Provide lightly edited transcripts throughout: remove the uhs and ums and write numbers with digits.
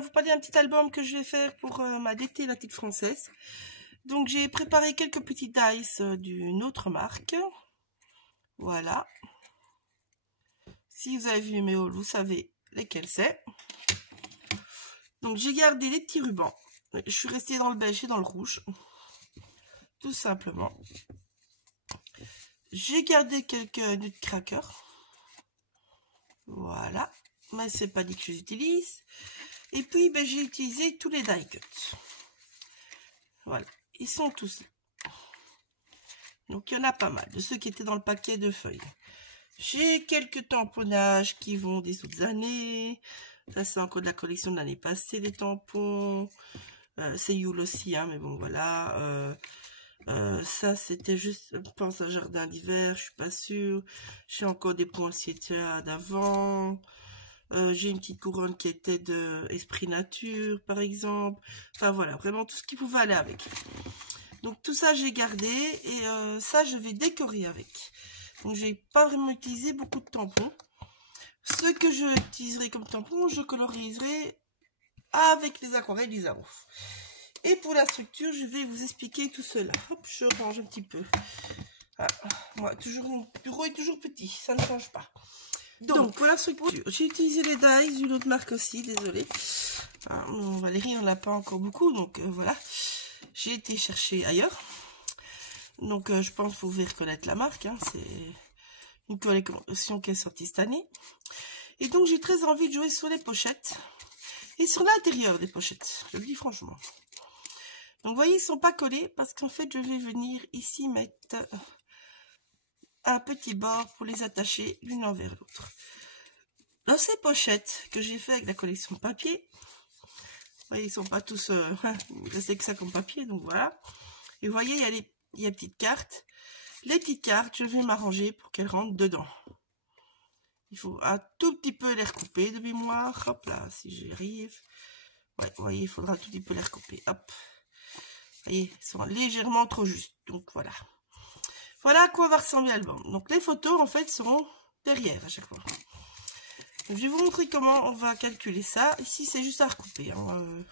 vous parler d'un petit album que je vais faire pour ma d'été, la petite française. Donc j'ai préparé quelques petits dice d'une autre marque. Voilà. Si vous avez vu mes hauls, vous savez lesquels c'est. Donc j'ai gardé les petits rubans. Je suis restée dans le beige et dans le rouge. Tout simplement. J'ai gardé quelques nutcrackers. Voilà. Mais c'est pas dit que je les utilise. Et puis ben, j'ai utilisé tous les die cuts. Voilà. Ils sont tous là. Donc il y en a pas mal de ceux qui étaient dans le paquet de feuilles. J'ai quelques tamponnages qui vont des autres années. Ça c'est encore de la collection de l'année passée, les tampons. C'est Yule aussi, hein, mais bon voilà. Ça c'était juste, je pense, un jardin d'hiver, je suis pas sûre. J'ai encore des poinsettias d'avant. J'ai une petite couronne qui était de Esprit Nature, par exemple. Enfin voilà, vraiment tout ce qui pouvait aller avec. Donc tout ça j'ai gardé et ça je vais décorer avec. Donc j'ai pas vraiment utilisé beaucoup de tampons. Ce que je utiliserai comme tampon, je coloriserai avec les aquarelles d'Isarouf. Et pour la structure, je vais vous expliquer tout cela. Hop, je range un petit peu. Ah, moi, toujours mon bureau est toujours petit, ça ne change pas. Donc pour la structure, j'ai utilisé les dies d'une autre marque aussi, désolé. Ah, bon, Valérie n'en a pas encore beaucoup, donc voilà. J'ai été chercher ailleurs. Donc je pense que vous pouvez reconnaître la marque. Hein, c'est une collection qui est sortie cette année. Et donc j'ai très envie de jouer sur les pochettes. Et sur l'intérieur des pochettes. Je le dis franchement. Donc vous voyez, ils ne sont pas collés. Parce qu'en fait je vais venir ici mettre un petit bord pour les attacher l'une envers l'autre. Dans ces pochettes que j'ai fait avec la collection de papier. Vous voyez, ils ne sont pas tous restés que ça comme papier. Donc voilà. Et vous voyez, il y a des petites cartes. Les petites cartes, je vais m'arranger pour qu'elles rentrent dedans. Il faut un tout petit peu les recouper de mémoire. Hop là, si j'y arrive. Ouais, vous voyez, il faudra un tout petit peu les recouper. Hop. Vous voyez, ils sont légèrement trop justes. Donc voilà. Voilà à quoi va ressembler l'album. Donc les photos, en fait, seront derrière à chaque fois. Donc, je vais vous montrer comment on va calculer ça. Ici, c'est juste à recouper. Hein.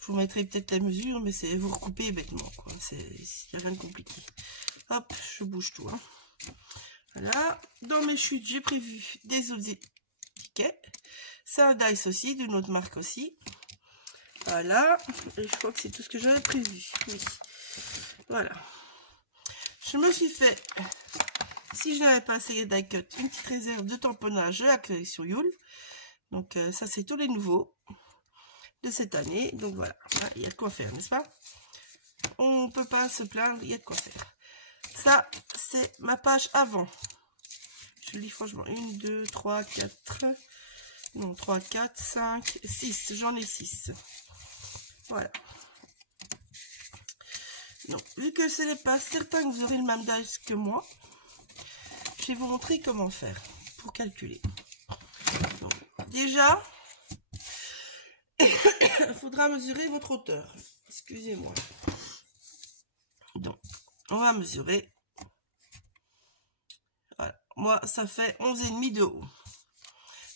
Je vous mettrai peut-être la mesure, mais c'est vous recouper bêtement, quoi. Il n'y a rien de compliqué. Hop, je bouge tout. Hein. Voilà. Dans mes chutes, j'ai prévu des autres étiquettes. C'est un dice aussi, d'une autre marque aussi. Voilà. Et je crois que c'est tout ce que j'avais prévu. Oui. Voilà. Je me suis fait, si je n'avais pas essayé die cut, une petite réserve de tamponnage de la collection Yule. Donc ça, c'est tous les nouveaux de cette année. Donc voilà. Il y a de quoi faire, n'est-ce pas? On ne peut pas se plaindre, il y a de quoi faire. Ça, c'est ma page avant. Je lis franchement 1, 2, 3, 4, non, 3, 4, 5, 6. J'en ai 6. Voilà. Donc, vu que ce n'est pas certain que vous aurez le même dice que moi, je vais vous montrer comment faire pour calculer. Donc, déjà, il faudra mesurer votre hauteur. Excusez-moi. Donc, on va mesurer. Voilà. Moi, ça fait 11,5 de haut.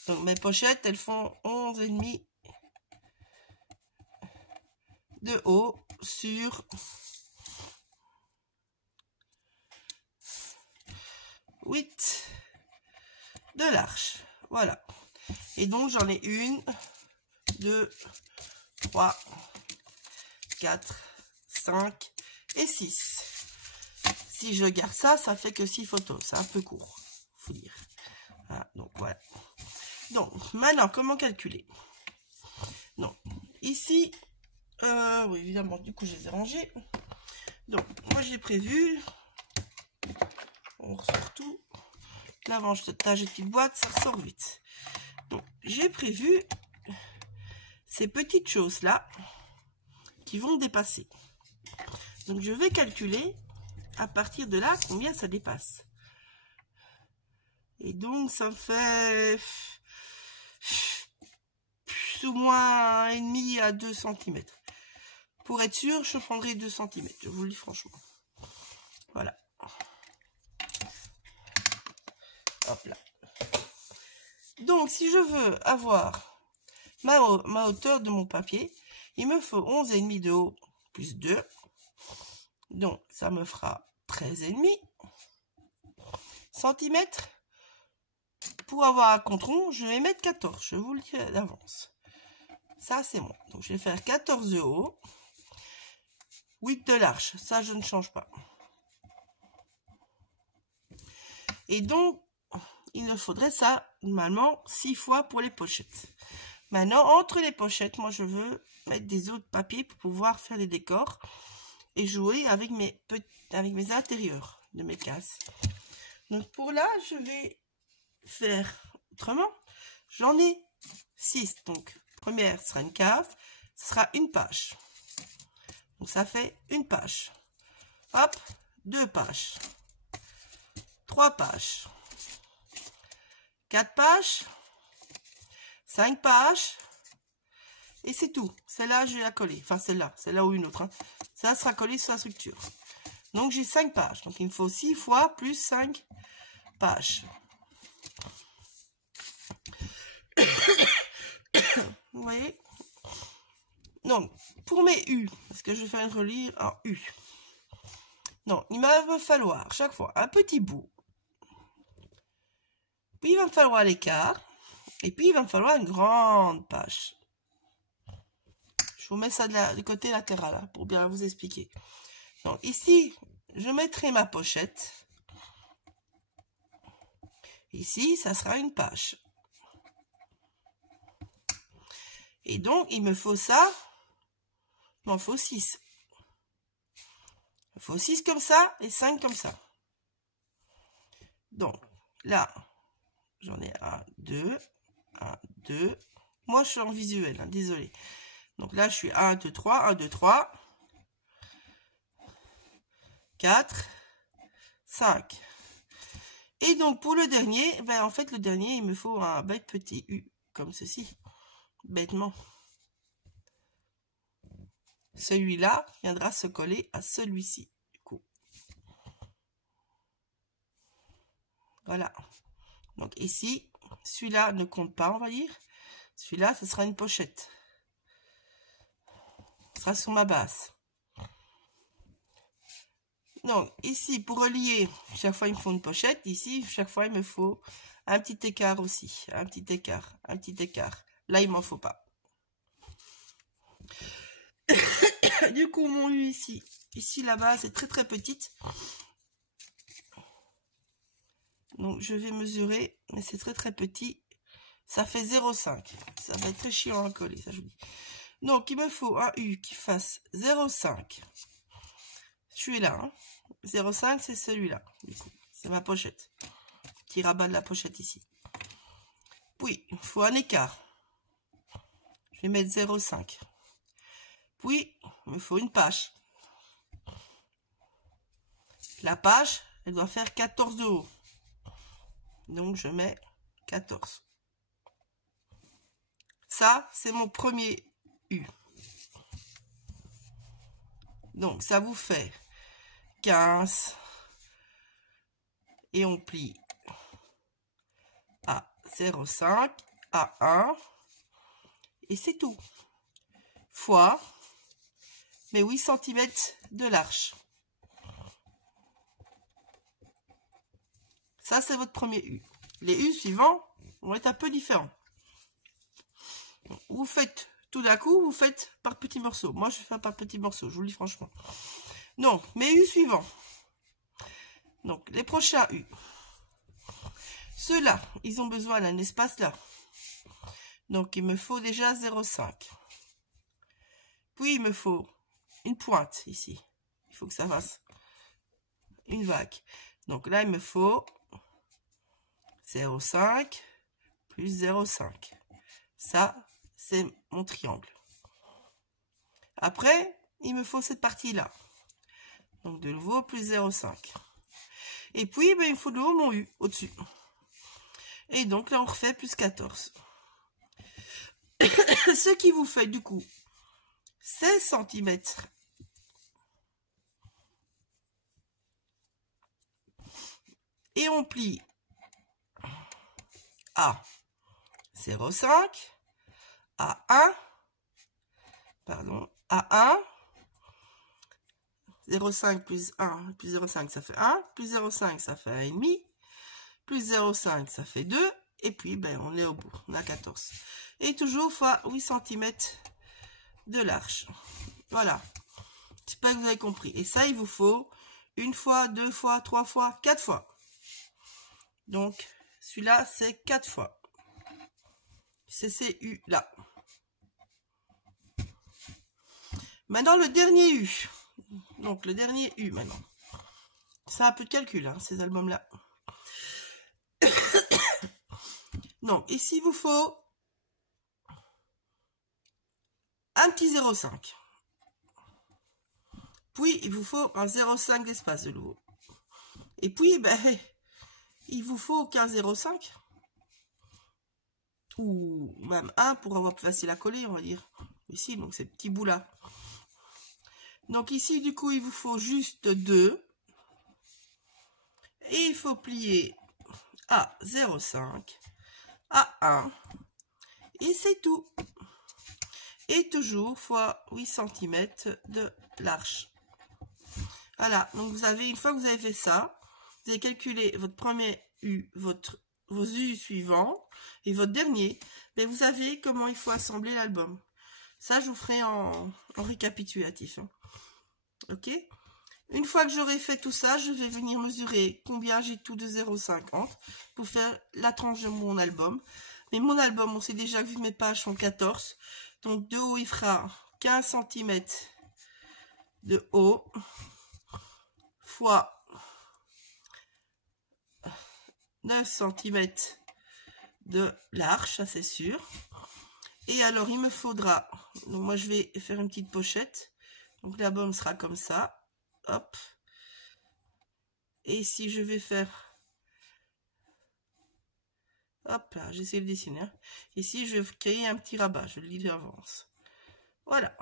Donc, mes pochettes, elles font 11,5 de haut sur 8 de large. Voilà. Et donc, j'en ai 1, 2, 3, 4, 5 et 6. Si je garde ça, ça fait que 6 photos. C'est un peu court, faut dire. Voilà, donc voilà. Donc, maintenant, comment calculer? Donc, ici, oui, évidemment, du coup, je les ai rangés. Donc, moi, j'ai prévu, on ressort tout. L'avantage de petite boîte, ça ressort vite. Donc, j'ai prévu ces petites choses-là qui vont dépasser. Donc, je vais calculer à partir de là combien ça dépasse. Et donc, ça me fait plus ou moins 1,5 à 2 cm. Pour être sûr, je prendrai 2 cm, je vous le dis franchement. Voilà. Hop là. Donc, si je veux avoir ma hauteur de mon papier. Il me faut 11,5 de haut plus 2. Donc, ça me fera 13,5 cm. Pour avoir un compte rond, je vais mettre 14. Je vous le dis d'avance. Ça, c'est bon. Donc, je vais faire 14 de haut. 8 de large. Ça, je ne change pas. Et donc, il me faudrait ça, normalement, 6 fois pour les pochettes. Maintenant, entre les pochettes, moi, je veux mettre des autres papiers pour pouvoir faire des décors et jouer avec mes intérieurs de mes cases. Donc, pour là, je vais faire autrement. J'en ai 6. Donc, première sera une case. Ce sera une page. Donc, ça fait une page. Hop, 2 pages. 3 pages. 4 pages. 5 pages. Et c'est tout. Celle-là, je vais la coller. Enfin, celle-là ou une autre. Hein. Ça sera collé sur la structure. Donc, j'ai 5 pages. Donc, il me faut 6 fois plus 5 pages. Vous voyez? Donc, pour mes U, parce que je vais faire une relire en U. Donc, il va me falloir chaque fois un petit bout. Puis, il va me falloir l'écart. Et puis, il va me falloir une grande page. Je vous mets ça du côté latéral hein, pour bien vous expliquer. Donc, ici, je mettrai ma pochette. Ici, ça sera une page. Et donc, il me faut ça. Il m'en faut 6. Il faut 6 comme ça et 5 comme ça. Donc, là, j'en ai 1, 2, 1, 2. Moi, je suis en visuel, hein, désolé. Donc là, je suis 1, 2, 3, 1, 2, 3, 4, 5. Et donc, pour le dernier, ben, en fait, le dernier, il me faut un bête petit U, comme ceci, bêtement. Celui-là viendra se coller à celui-ci, du coup. Voilà. Donc ici, celui-là ne compte pas, on va dire. Celui-là, ce sera une pochette. Ce sera sur ma base. Donc ici, pour relier, chaque fois il me faut une pochette. Ici, chaque fois il me faut un petit écart aussi. Un petit écart, un petit écart. Là, il m'en faut pas. Du coup, mon U ici. Ici, la base est très très petite. Donc, je vais mesurer, mais c'est très très petit. Ça fait 0,5. Ça va être très chiant à coller, ça je vous dis. Donc, il me faut un U qui fasse 0,5. Celui-là, hein. 0,5, c'est celui-là. Du coup, c'est ma pochette. Petit rabat de la pochette ici. Puis, il faut un écart. Je vais mettre 0,5. Puis, il me faut une page. La page, elle doit faire 14 de haut. Donc, je mets 14. Ça, c'est mon premier U. Donc, ça vous fait 15. Et on plie à 0,5, à 1. Et c'est tout. Fois mes 8 cm de large. Ça, c'est votre premier U. Les U suivants vont être un peu différents. Vous faites tout d'un coup, vous faites par petits morceaux. Moi, je fais par petits morceaux, je vous le dis franchement. Donc, mes U suivants. Donc, les prochains U. Ceux-là, ils ont besoin d'un espace là. Donc, il me faut déjà 0,5. Puis, il me faut une pointe ici. Il faut que ça fasse une vague. Donc là, il me faut 0,5 plus 0,5. Ça, c'est mon triangle. Après, il me faut cette partie-là. Donc de nouveau, plus 0,5. Et puis, ben, il me faut de nouveau mon U au-dessus. Et donc là, on refait plus 14. Ce qui vous fait du coup 16 cm. Et on plie à 0,5, A1, pardon, A1, 0,5 plus 1, plus 0,5 ça fait 1, plus 0,5 ça fait 1,5, plus 0,5 ça fait 2, et puis ben, on est au bout, on a 14. Et toujours fois 8 cm de large. Voilà, j'espère que vous avez compris. Et ça, il vous faut une fois, 2 fois, 3 fois, 4 fois. Donc, celui-là, c'est 4 fois. C'est ces U là. Maintenant, le dernier U. Donc, le dernier U maintenant. C'est un peu de calcul, hein, ces albums-là. Donc, ici, il vous faut un petit 0,5. Puis, il vous faut un 0,5 d'espace de nouveau. Et puis, ben, il vous faut qu'un 0,5. Ou même 1 pour avoir plus facile à coller, on va dire. Ici, donc, ces petits bouts-là. Donc, ici, du coup, il vous faut juste 2. Et il faut plier à 0,5, à 1. Et c'est tout. Et toujours fois 8 cm de large. Voilà, donc vous avez, une fois que vous avez fait ça, vous avez calculé votre premier U, vos U suivants et votre dernier, mais vous savez comment il faut assembler l'album. Ça, je vous ferai en récapitulatif. Hein. Ok? Une fois que j'aurai fait tout ça, je vais venir mesurer combien j'ai tout de 0,50 pour faire la tranche de mon album. Mais mon album, on sait déjà que vu mes pages sont 14. Donc de haut, il fera 15 cm de haut fois 9 cm de large, ça c'est sûr. Et alors, il me faudra... Donc moi, je vais faire une petite pochette. Donc l'album sera comme ça. Hop. Et si je vais faire... Hop là, j'essaie de dessiner. Hein. Ici, je vais créer un petit rabat. Je le lis d'avance. Voilà.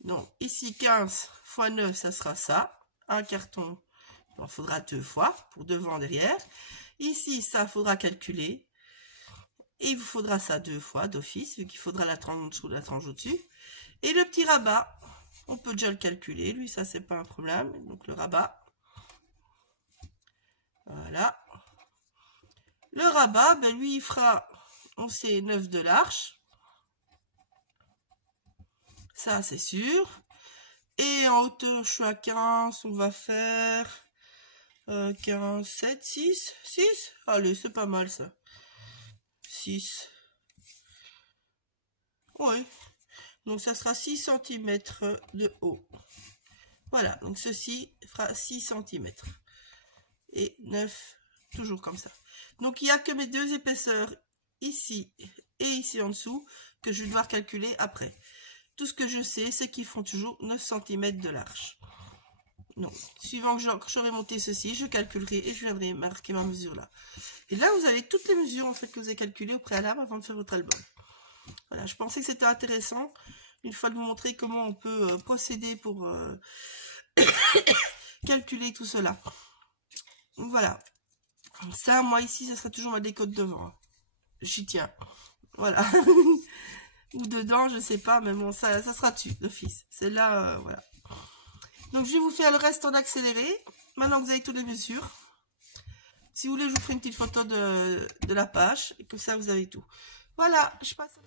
Donc, ici, 15 x 9, ça sera ça. Un carton, il en faudra 2 fois, pour devant, derrière. Ici, ça, faudra calculer. Et il vous faudra ça 2 fois, d'office, vu qu'il faudra la tranche en dessous, la tranche au-dessus. Et le petit rabat, on peut déjà le calculer. Lui, ça, c'est pas un problème. Donc, le rabat. Voilà. Le rabat, ben, lui, il fera, on sait, 9 de large. Ça, c'est sûr. Et en hauteur, je suis à 15, on va faire 15, 7, 6, 6. Allez, c'est pas mal ça. 6. Oui. Donc, ça sera 6 cm de haut. Voilà, donc ceci fera 6 cm. Et 9, toujours comme ça. Donc, il n'y a que mes deux épaisseurs, ici et ici en dessous, que je vais devoir calculer après. Tout ce que je sais, c'est qu'ils font toujours 9 cm de large. Donc, suivant que j'aurai monté ceci, je calculerai et je viendrai marquer ma mesure là. Et là, vous avez toutes les mesures en fait que vous avez calculées au préalable avant de faire votre album. Voilà, je pensais que c'était intéressant, une fois de vous montrer comment on peut procéder pour calculer tout cela. Donc voilà. Ça, moi ici, ce sera toujours ma déco de devant. J'y tiens. Voilà. Ou dedans, je sais pas, mais bon, ça sera dessus, d'office. C'est là, voilà. Donc, je vais vous faire le reste en accéléré. Maintenant que vous avez toutes les mesures. Si vous voulez, je vous ferai une petite photo de la page. Et comme ça, vous avez tout. Voilà, je passe...